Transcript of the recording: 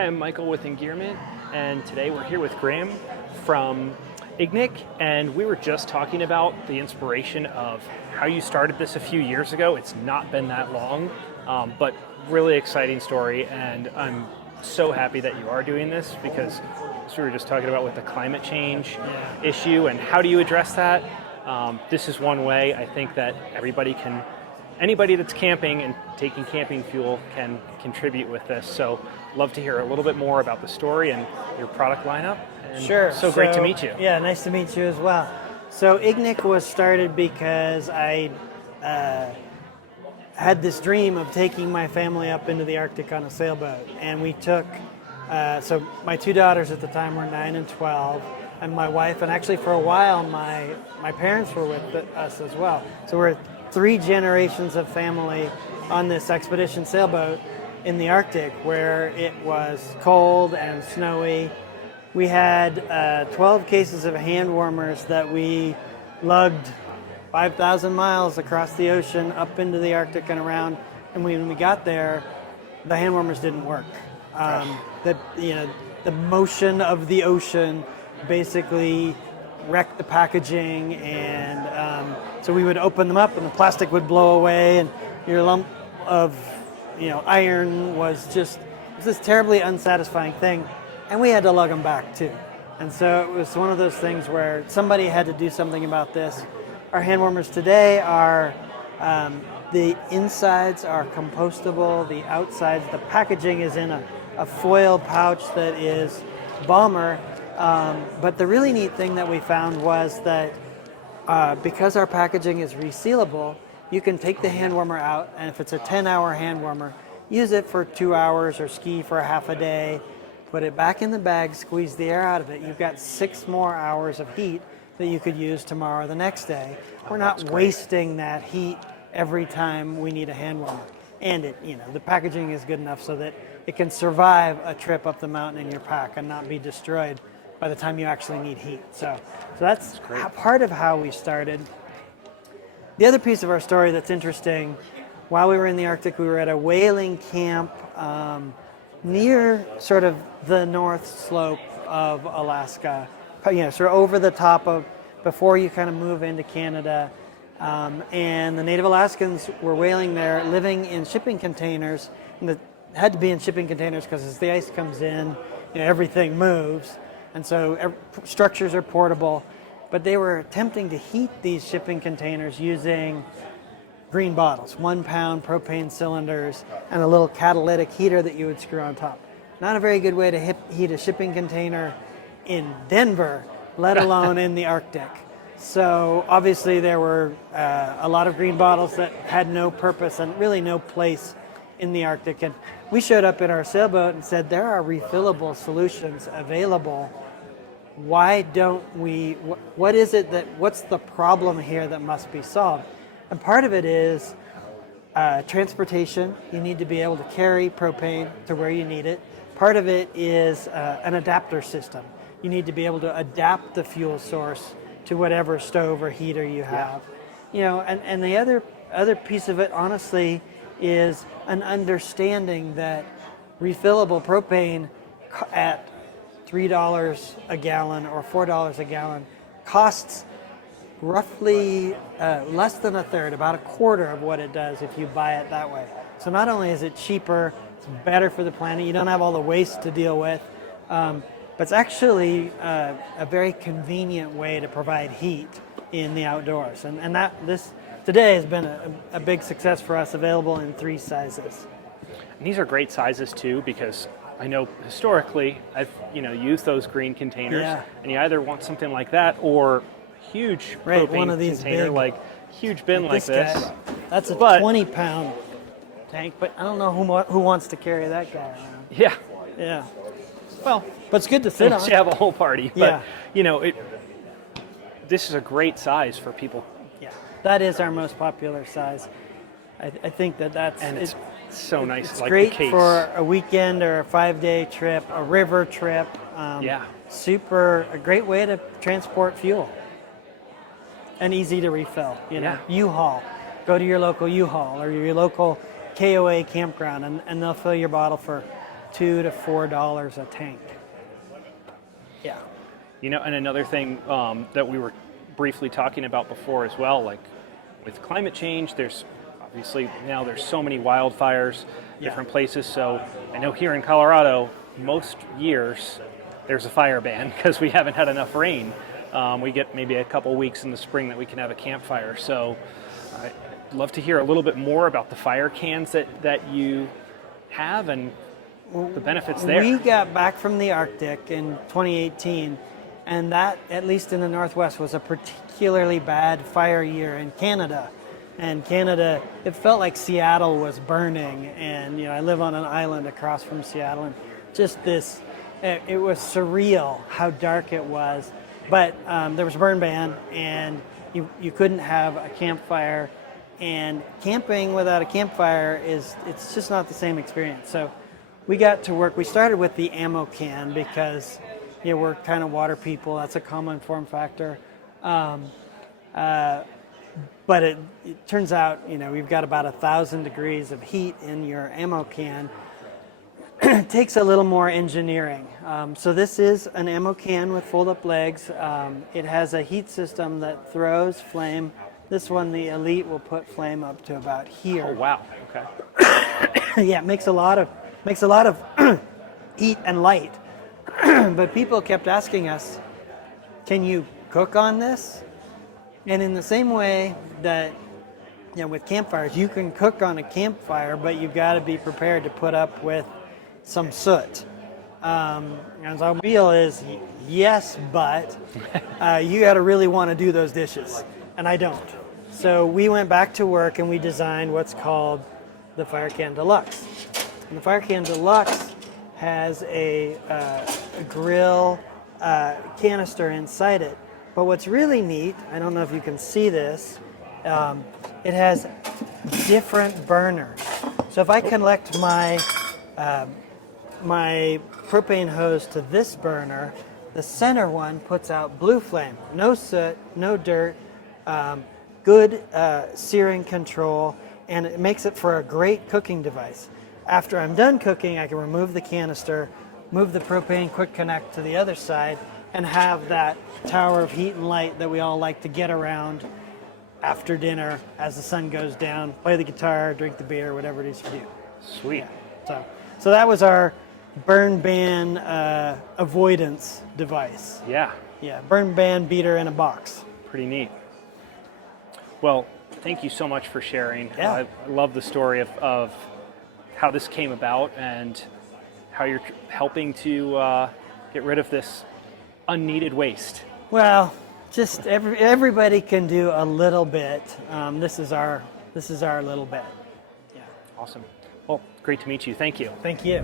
Hi, I'm Michael with Engearment, and today we're here with Graham from Ignik, and we were just talking about the inspiration of how you started this a few years ago. It's not been that long, but really exciting story, and I'm so happy that you are doing this because, as we were just talking about with the climate change issue and how do you address that, this is one way I think that anybody that's camping and taking camping fuel can contribute with this. So love to hear a little bit more about the story and your product lineup. And Sure. So great to meet you. Yeah, nice to meet you as well. So Ignik was started because I had this dream of taking my family up into the Arctic on a sailboat. And we took, so my two daughters at the time were 9 and 12, and my wife, and actually for a while my parents were with us as well. So we're 3 generations of family on this expedition sailboat in the Arctic where it was cold and snowy. We had 12 cases of hand warmers that we lugged 5,000 miles across the ocean up into the Arctic and around. And when we got there, the hand warmers didn't work. The motion of the ocean basically wrecked the packaging, and so we would open them up and the plastic would blow away, and your lump of iron was this terribly unsatisfying thing, and we had to lug them back too. And so it was one of those things where somebody had to do something about this. Our hand warmers today are the insides are compostable, the outsides, the packaging is in a foil pouch that is bomber. But the really neat thing that we found was that because our packaging is resealable, you can take the hand warmer out, and if it's a 10-hour hand warmer, use it for 2 hours or ski for half a day, put it back in the bag, squeeze the air out of it. You've got 6 more hours of heat that you could use tomorrow or the next day. We're not wasting that heat every time we need a hand warmer. And the packaging is good enough so that it can survive a trip up the mountain in your pack and not be destroyed by the time you actually need heat. So that's part of how we started. The other piece of our story that's interesting, while we were in the Arctic, we were at a whaling camp near sort of the north slope of Alaska, sort of over the top of, before you kind of move into Canada. And the Native Alaskans were whaling there, living in shipping containers. And it had to be in shipping containers because as the ice comes in, everything moves. And so structures are portable, but they were attempting to heat these shipping containers using green bottles, 1-pound propane cylinders, and a little catalytic heater that you would screw on top. Not a very good way to heat a shipping container in Denver, let alone in the Arctic. So obviously there were a lot of green bottles that had no purpose and really no place in the Arctic. And we showed up in our sailboat and said, there are refillable solutions available. Why don't we, what's the problem here that must be solved? And part of it is transportation. You need to be able to carry propane to where you need it. Part of it is an adapter system. You need to be able to adapt the fuel source to whatever stove or heater you have. And the other piece of it, honestly, is an understanding that refillable propane at $3 a gallon or $4 a gallon costs roughly less than a third, about a quarter of what it does if you buy it that way. So not only is it cheaper, it's better for the planet, you don't have all the waste to deal with, but it's actually a very convenient way to provide heat in the outdoors. And this today has been a big success for us, available in 3 sizes. And these are great sizes too, because I know historically I've used those green containers, and you either want something like that or huge propane one of these container, big, like huge bin like this. Guy. That's a 20-pound tank, but I don't know who wants to carry that guy around. Yeah. Well, but it's good to sit on. You have a whole party, but this is a great size for people. Yeah, that is our most popular size. I think that's and it's so nice. It's like great the case. for a weekend or a 5-day trip, a river trip. A great way to transport fuel. And easy to refill. U-Haul. Go to your local U-Haul or your local KOA campground, and they'll fill your bottle for $2 to $4 a tank. Yeah. You know, and another thing that we were briefly talking about before as well, like with climate change, there's obviously now there's so many wildfires, different places. So I know here in Colorado, most years there's a fire ban because we haven't had enough rain. We get maybe a couple weeks in the spring that we can have a campfire. So I'd love to hear a little bit more about the fire cans that you have and the benefits there. We got back from the Arctic in 2018, and that, at least in the Northwest, was a particularly bad fire year in Canada. And Canada, it felt like Seattle was burning, and you know, I live on an island across from Seattle, and just this, it was surreal how dark it was. But there was a burn ban, and you couldn't have a campfire, and camping without a campfire it's just not the same experience. So we got to work. We started with the ammo can because you know, we're kind of water people. That's a common form factor. But it turns out, you know, we've got about 1,000 degrees of heat in your ammo can. It takes a little more engineering. So this is an ammo can with fold-up legs. It has a heat system that throws flame. This one, the Elite, will put flame up to about here. Oh wow! Okay. Yeah, it makes a lot of heat and light. But people kept asking us, "Can you cook on this?" And in the same way that, you know, with campfires, you can cook on a campfire, but you've got to be prepared to put up with some soot. And so the deal is, yes, but you got to really want to do those dishes, and I don't. So we went back to work and we designed what's called the Can Deluxe. And the Can Deluxe has a grill canister inside it. But what's really neat, I don't know if you can see this, it has different burners. So if I connect my propane hose to this burner, the center one puts out blue flame. No soot, no dirt, good searing control, and it makes it for a great cooking device. After I'm done cooking, I can remove the canister, move the propane quick connect to the other side, and have that tower of heat and light that we all like to get around after dinner as the sun goes down, play the guitar, drink the beer, whatever it is you do. Sweet. Yeah. So that was our burn ban avoidance device. Yeah. Yeah, burn ban beater in a box. Pretty neat. Well, thank you so much for sharing. Yeah. I love the story of how this came about and how you're helping to get rid of this unneeded waste. Well, just everybody can do a little bit. This is our little bit. Yeah. Awesome. Well, great to meet you. Thank you. Thank you.